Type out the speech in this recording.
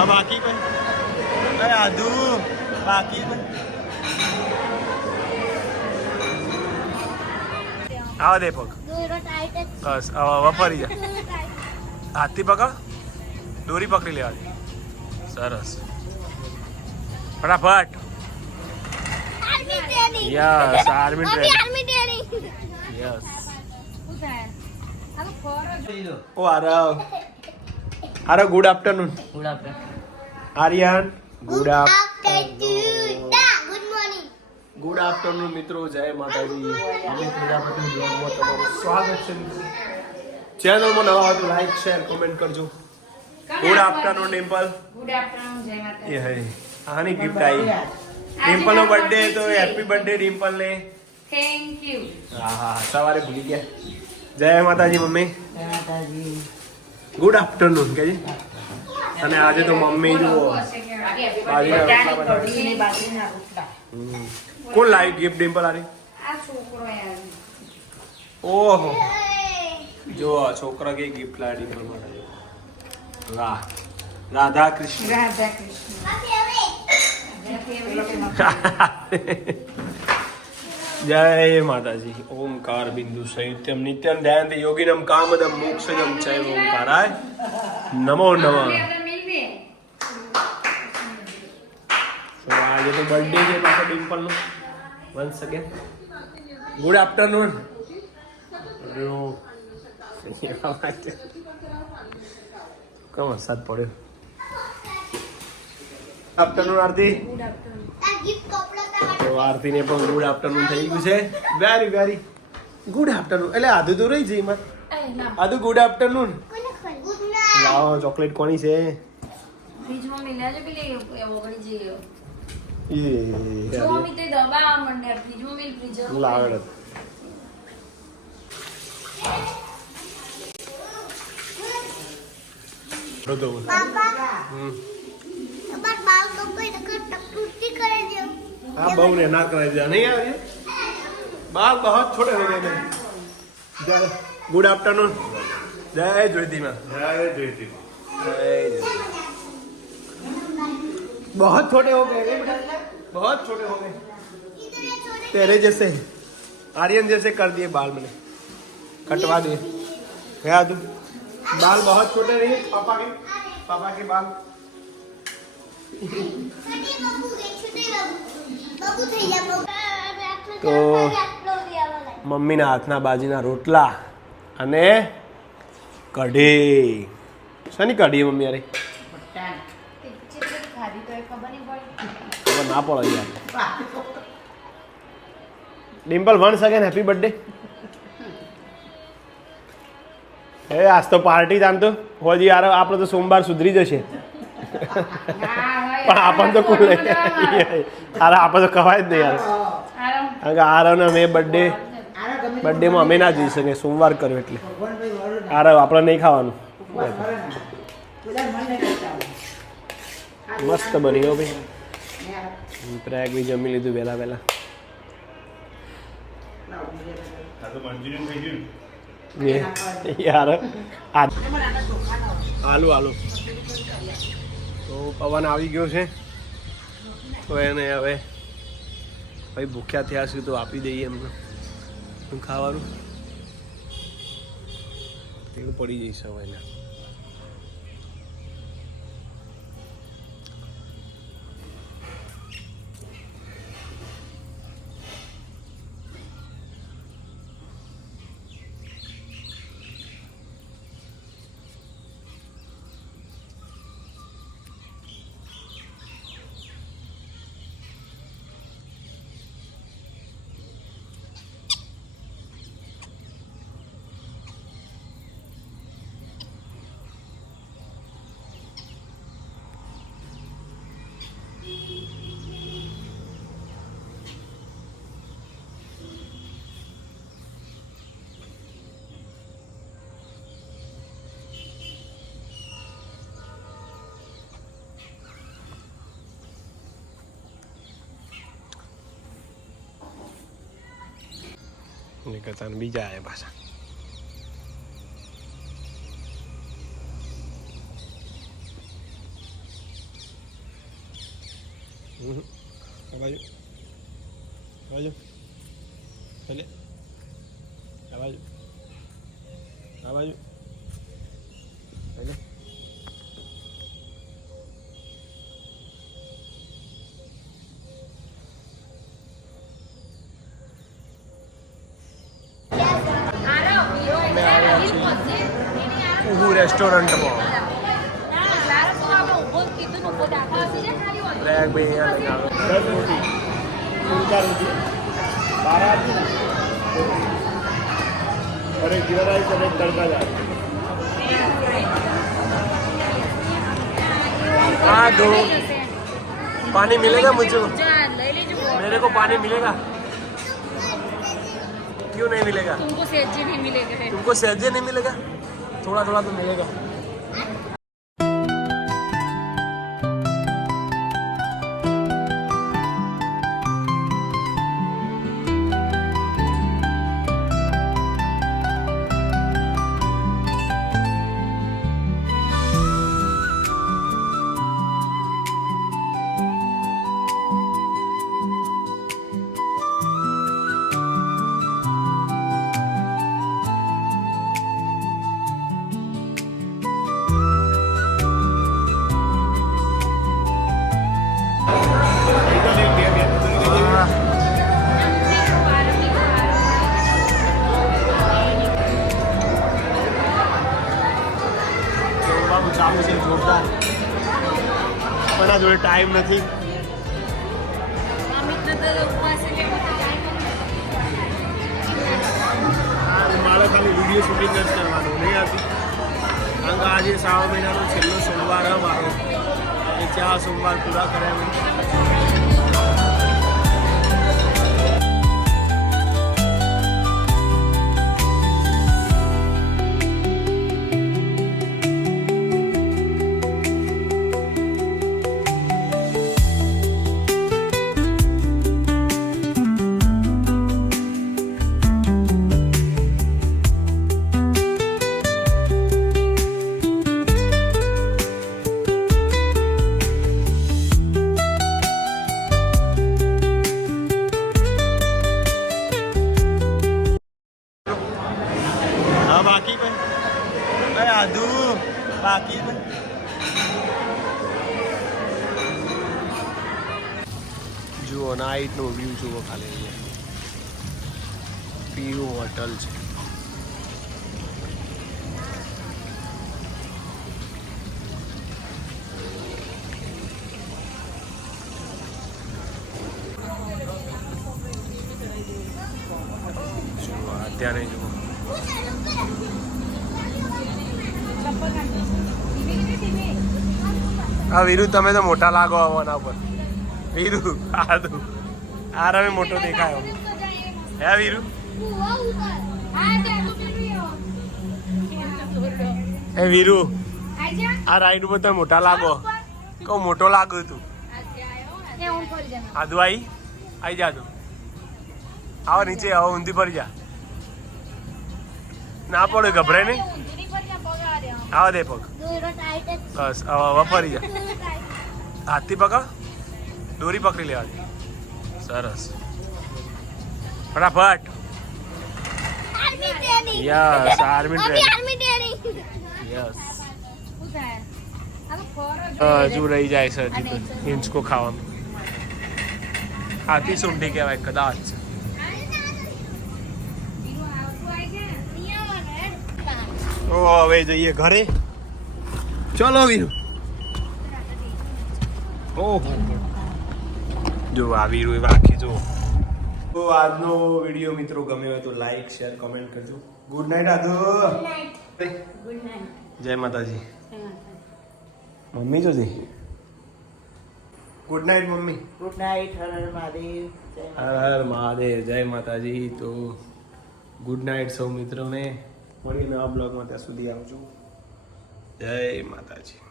હા બાકી ભાઈ અરે આદુ બાકી કોઈ? આવા દે પગ. બસ હવે હવે ફરી જા. હાથથી પકડ. દોરી પકડી લેવાની સરસ. ફટાફટ. Yes army training yes. ઓ Aarav. Aarav good afternoon good afternoon Aryan good આફ afternoon good morning good afternoon મિત્રો. જય માતાજી. અમે પ્રજાપતિ બ્લોગમાં તમારું સ્વાગત છે ચેનલમાં નવા હોય તો લાઈક શેર કોમેન્ટ કરજો. Good afternoon Dimple good afternoon જય માતાજી. એ હે. આની ગિફ્ટ આવી. ડિમ્પલ નો બર્થડે તો હેપી બર્થડે ડિમ્પલ ને. થેન્ક યુ હા હા સવારે ભૂલી ગયા. જય માતાજી મમ્મી. જય માતાજી. ગુડ આફ્ટરનૂન કહેજે અને આજે તો મમ્મી જુઓ. કોણ લાવી ગિફ્ટ ડિમ્પલ આરી ઓહો. જો આ છોકરા કે ગિફ્ટ લાવી ડિમ્પલ માટે. વાહ. રાધા કૃષ્ણ. રાધા કૃષ્ણ. જય માતાજી. ઓમકાર બિંદુ સંયુક્તમ નિત્યમ ધ્યાન યોગિનમ કામદમ મોક્ષજમ ચૈ ઓમકારાય. નમો નમઃ તો આજે તો બર્થડે છે પાછો ડિમ્પલ નો. વન્સ અગેન ગુડ આફ્ટરનૂન કમ વરસાદ પડ્યો? આફ્ટરનૂન આરતી. આ ગિફ્ટ કપડા તો આરતીને પણ ગુડ આફ્ટરનૂન થઈ ગયું છે. વેરી વેરી ગુડ આફ્ટરનૂન એટલે આદુ તો રહી છે એમાં. આદુ ગુડ આફ્ટરનૂન લાવો ચોકલેટ કોની છે? ફ્રીજમાં મિલ્યા છે પેલી ઓગળી જઈ જો બહુ ને ના કરાવી દીધા. નહીં બહુ છોટે હો ગુડ આફ્ટરનૂન. જય જ્યોતિમાં. જય જ્યોતિમાં. જય बहुत छोटे हो गए मेरे जय गुड आफ्टरनून जय ज्योति मैम जय ज्योति जय ज्योति बहुत छोटे हो गए रे बेटा बहुत छोटे हो गए तेरे जैसे आर्यन जैसे कर दिए बाल मैंने कटवा दिए है तू बाल बहुत छोटे रहे पापा के पापा के बाल છોટી બાબુ રે છોટી બાબુ બાબુ થઈ જા બાબુ તો મમ્મીના હાથના બાજીના રોટલા અને કઢી શેની કઢી મમ્મી યાર ખબર આપો યાર. Dimple once again happy birthday એ આજ તો પાર્ટી આમ તો. હોજી યાર આપણે તો સોમવાર સુધરી જશે. પણ આપણને તો કુલ અરે આપણે તો કહેવાય જ નહીં યાર. કારણ કે આરવને ને મેં બર્થડે બર્થડેમાં અમે ના જઈ શકીએ સોમવાર કર્યો એટલે. આરવ આપણે નહીં ખાવાનું. મસ્ત બની હો ભાઈ. પ્રયાગ બી જમી લીધું વહેલા વહેલા. યાર આ આલુ આલુ. તો પવન આવી ગયો છે. તો એને હવે ભાઈ ભૂખ્યા થયા છે તો આપી દઈએ એમને. શું ખાવાનું? તેવું પડી જઈશ હવે નીકળતા બીજા આવ્યા પાછા. બાજુ. બાજુ. ભલે આ બાજુ. આ આપી ને और एक जीरा राइस और एक तड़का दाल हाँ दो पानी मिलेगा मुझे જા લઈ લેજો मेरे को पानी मिलेगा क्यों नहीं मिलेगा तुमको सेजी नहीं मिलेगा तुमको सहजे नहीं मिलेगा थोड़ा थोड़ा तो मिलेगा પણ જોડે ટાઈમ નથી. મારે ખાલી વીડિયો શૂટિંગ જ કરવાનું, નહીં આવતી? કારણ કે આજે શ્રાવણ મહિનાનો છેલ્લો સોમવાર મારો. એ ચાર સોમવાર પૂરા કર્યા જુઓ નાઇટનો વ્યૂ જુઓ ખાલી અહીંયા. પીયુ હોટલ છે. અત્યારે જુઓ. હા વિરુદ્ધ તમે તો મોટા લાગો આવવાના પર વીરુ. આ તો આ રમે મોટો દેખાયો. હે વીરુ? હે વીરુ, આ રાઈડ ઉપર તમે મોટા લાગો. કહું મોટો લાગો તું. આદુ આઈ? આઈ જા તું. આવો નીચે, આવો ઊંધી પર જા. ના પડે, ગભરાય નહીં. આવા દે પગ. બસ હવે ફરી જા. હાથથી પકડ. દોરી પકડી લેવાની સરસ. ફટાફટ. યસ આર્મી ટ્રેનિંગ યસ હજુ રહી જાય છે હજી હિંચકો ખાવાનું હાથી સુંઢી કહેવાય કદાચ. ઓ હવે જઈએ ઘરે. ચલો વીરુ. ઓહો. જો આવી વીરુ એ જો તો આજનો વીડિયો મિત્રો ગમ્યો હોય તો લાઈક શેર કમેન્ટ કરજો. ગુડ નાઇટ આદુ. જય માતાજી. Mummy જોજી. Good night mummy. Good night હર હર મહાદેવ. જય હર હર મહાદેવ જય માતાજી. તો ગુડ નાઇટ સૌ મિત્રોને. મળીને નવા બ્લોગમાં ત્યાં સુધી આવજો. જય માતાજી.